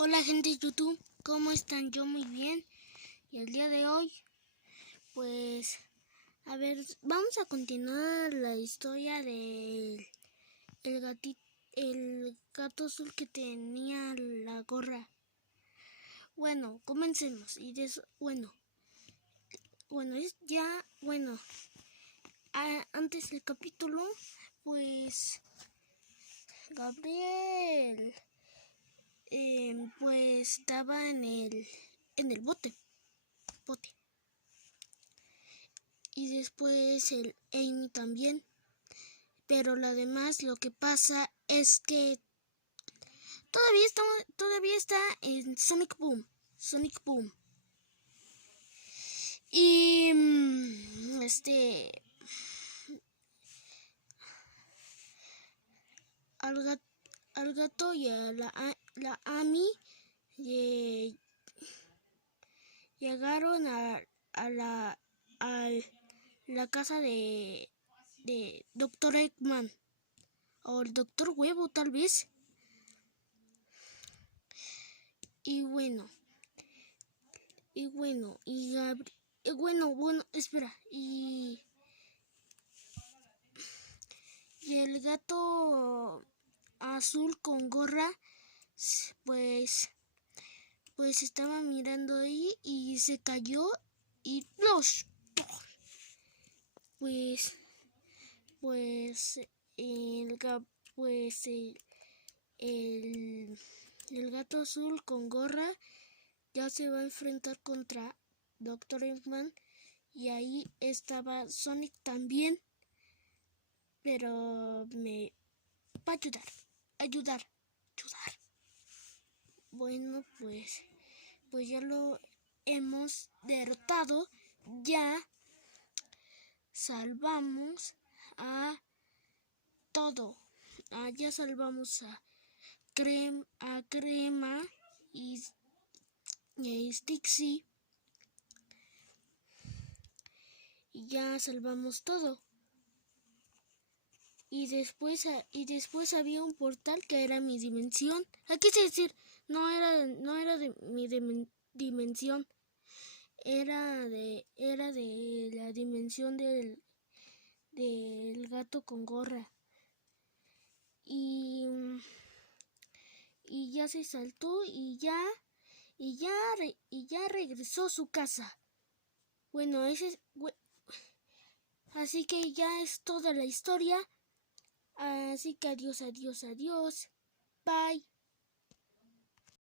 Hola gente de YouTube, ¿cómo están? Yo muy bien. Y el día de hoy, pues, vamos a continuar la historia de el gato azul que tenía la gorra. Bueno, comencemos. Antes del capítulo, pues, Gabriel, pues, estaba en el bote. Y después el Amy también. Pero lo demás, lo que pasa es que todavía está en Sonic Boom. Y al gato y a la Amy llegaron a la casa de Dr. Eggman o el Dr. Huevo tal vez. Espera. Y el gato azul con gorra, pues estaba mirando ahí y se cayó y ¡plosh! Pues el gato azul con gorra ya se va a enfrentar contra Dr. Eggman y ahí estaba Sonic también, pero me va a ayudar. Bueno, pues ya lo hemos derrotado, ya salvamos a todo. Ya salvamos a Crema y a Stixie. Y ya salvamos todo. Y después había un portal que era mi dimensión. Aquí es decir, no era de mi dimensión. Era de la dimensión del gato con gorra. Y ya se saltó y ya regresó a su casa. Bueno, así que ya es toda la historia. Así que adiós. Bye.